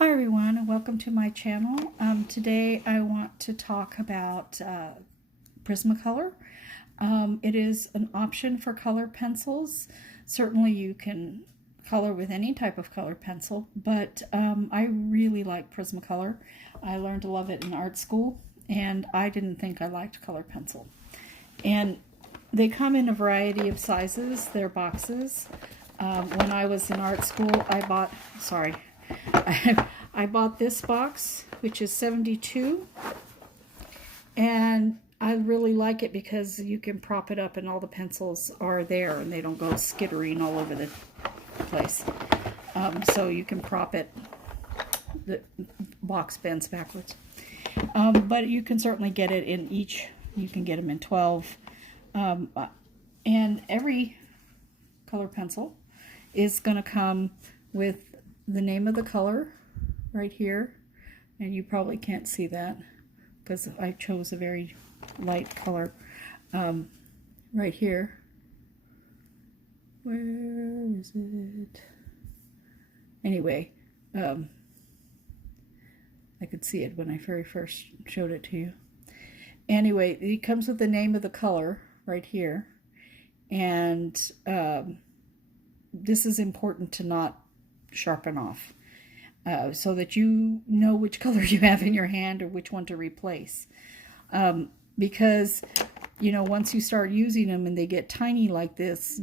Hi everyone, and welcome to my channel. Today I want to talk about Prismacolor. It is an option for color pencils. Certainly you can color with any type of color pencil, but I really like Prismacolor. I learned to love it in art school, and I didn't think I liked color pencil. And they come in a variety of sizes, their boxes. When I was in art school, I bought this box, which is 72, and I really like it because you can prop it up and all the pencils are there and they don't go skittering all over the place. So you can prop it, the box bends backwards. But you can certainly get it in each, you can get them in 12. And every color pencil is going to come with the name of the color right here, and you probably can't see that because I chose a very light color right here. Where is it? Anyway, I could see it when I very first showed it to you. Anyway, it comes with the name of the color right here, and this is important to not sharpen off. So that you know which color you have in your hand or which one to replace. Because, you know, once you start using them and they get tiny like this,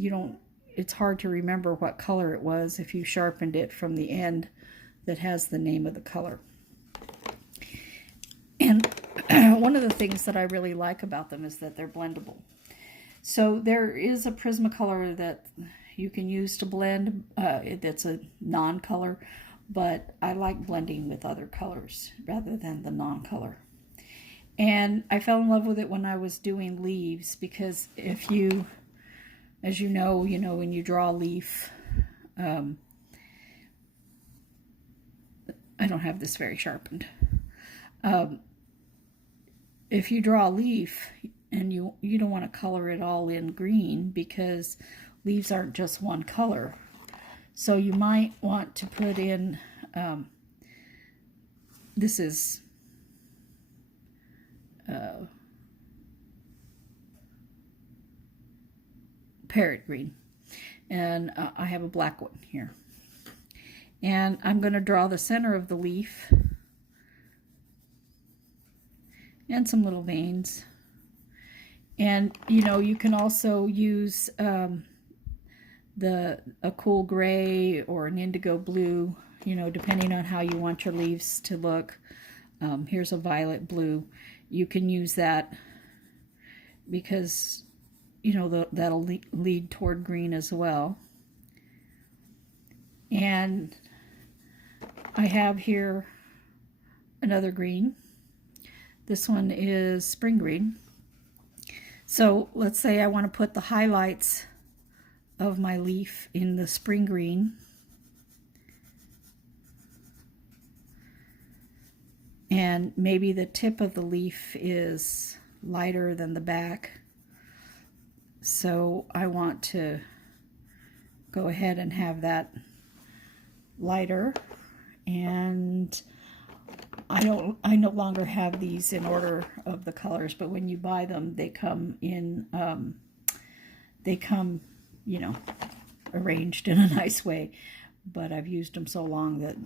it's hard to remember what color it was if you sharpened it from the end that has the name of the color. And one of the things that I really like about them is that they're blendable. So there is a Prismacolor that you can use to blend. That's a non-color. But I like blending with other colors rather than the non-color. And I fell in love with it when I was doing leaves, because if you, as you know, when you draw a leaf, I don't have this very sharpened. If you draw a leaf and you don't want to color it all in green, because leaves aren't just one color. So you might want to put in, this is parrot green, and I have a black one here. And I'm going to draw the center of the leaf and some little veins. And, you can also use a cool gray or an indigo blue, depending on how you want your leaves to look. Here's a violet blue. You can use that because, that'll lead toward green as well. And I have here another green. This one is spring green. So let's say I want to put the highlights of my leaf in the spring green, and maybe the tip of the leaf is lighter than the back, so I want to go ahead and have that lighter. And I no longer have these in order of the colors, but when you buy them, they come in arranged in a nice way, but I've used them so long that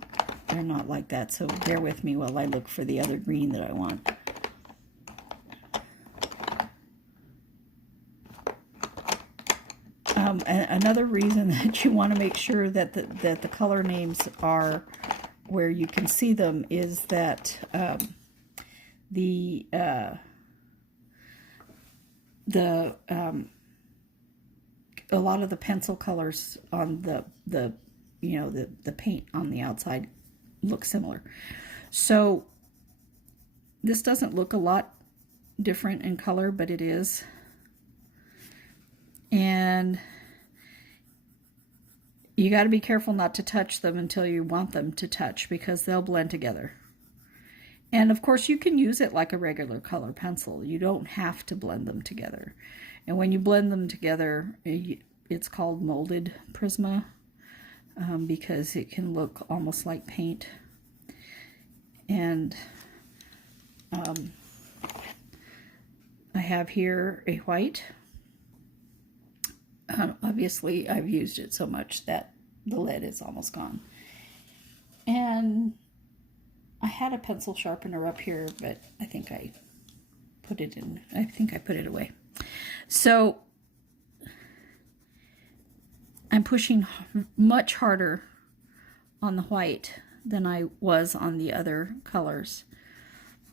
they're not like that, so bear with me while I look for the other green that I want. Another reason that you want to make sure that the color names are where you can see them is that a lot of the pencil colors on the paint on the outside look similar. So this doesn't look a lot different in color, but it is. And you got to be careful not to touch them until you want them to touch, because they'll blend together. And of course you can use it like a regular color pencil. You don't have to blend them together. And when you blend them together, it's called molded Prisma, because it can look almost like paint. And I have here a white. Obviously, I've used it so much that the lid is almost gone. And I had a pencil sharpener up here, but I think I put it in. I think I put it away. So I'm pushing much harder on the white than I was on the other colors,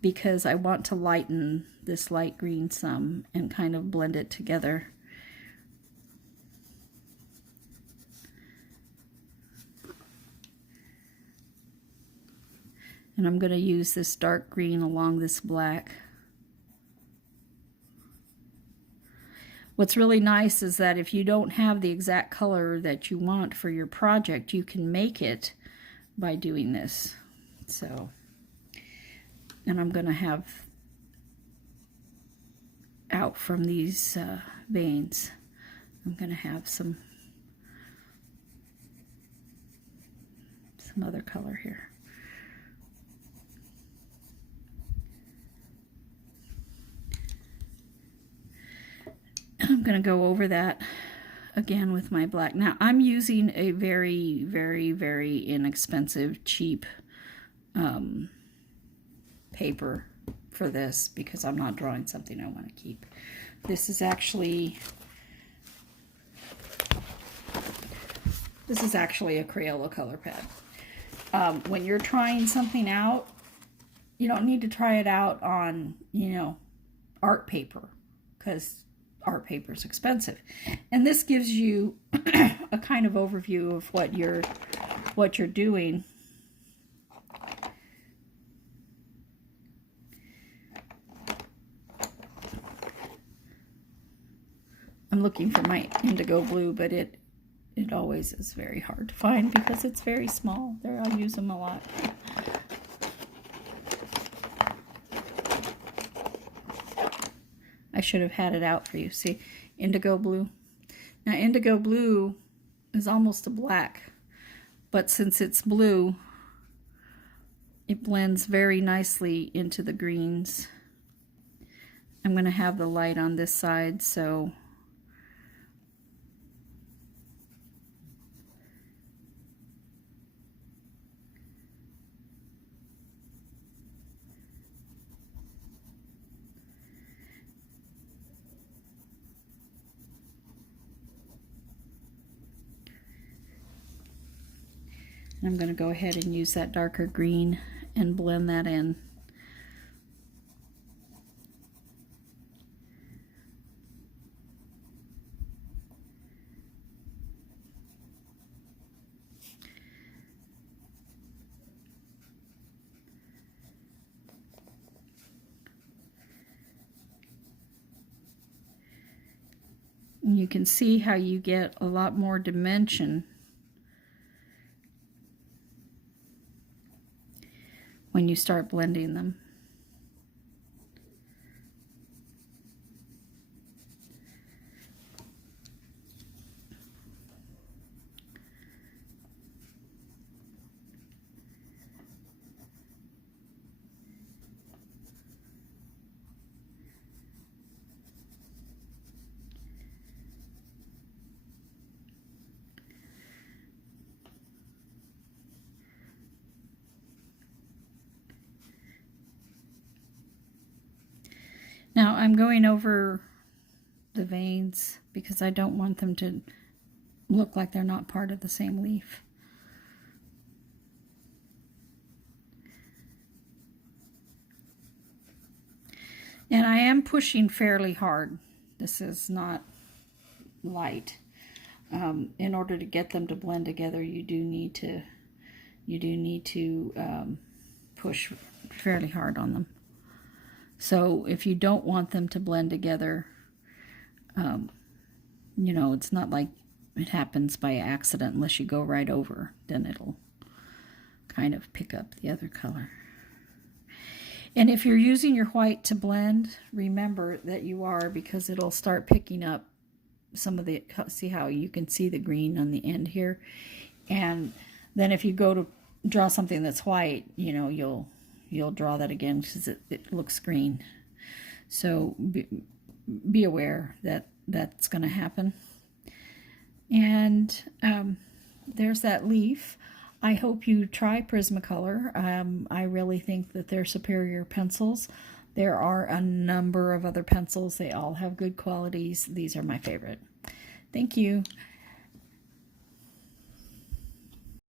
because I want to lighten this light green some and kind of blend it together. And I'm going to use this dark green along this black. What's really nice is that if you don't have the exact color that you want for your project, you can make it by doing this. So, and I'm going to have out from these veins, I'm going to have some other color here. I'm going to go over that again with my black. Now, I'm using a very, very, very inexpensive, cheap paper for this, because I'm not drawing something I want to keep. This is actually a Crayola color pad. When you're trying something out, you don't need to try it out on, you know, art paper, because art paper is expensive. And this gives you a kind of overview of what you're doing. I'm looking for my indigo blue, but it always is very hard to find because it's very small. There, I use them a lot. I should have had it out for you. See, indigo blue. Now, indigo blue is almost a black, but since it's blue, it blends very nicely into the greens. I'm going to have the light on this side, so I'm going to go ahead and use that darker green and blend that in. And you can see how you get a lot more dimension when you start blending them. Now I'm going over the veins because I don't want them to look like they're not part of the same leaf. And I am pushing fairly hard. This is not light. In order to get them to blend together, you do need to push fairly hard on them. So if you don't want them to blend together, you know, it's not like it happens by accident unless you go right over. Then it'll kind of pick up the other color. And if you're using your white to blend, remember that you are, because it'll start picking up some of the, see how you can see the green on the end here. And then if you go to draw something that's white, you know, you'll draw that again because it looks green. So be aware that that's going to happen. And there's that leaf. I hope you try Prismacolor. I really think that they're superior pencils. There are a number of other pencils. They all have good qualities. These are my favorite. Thank you.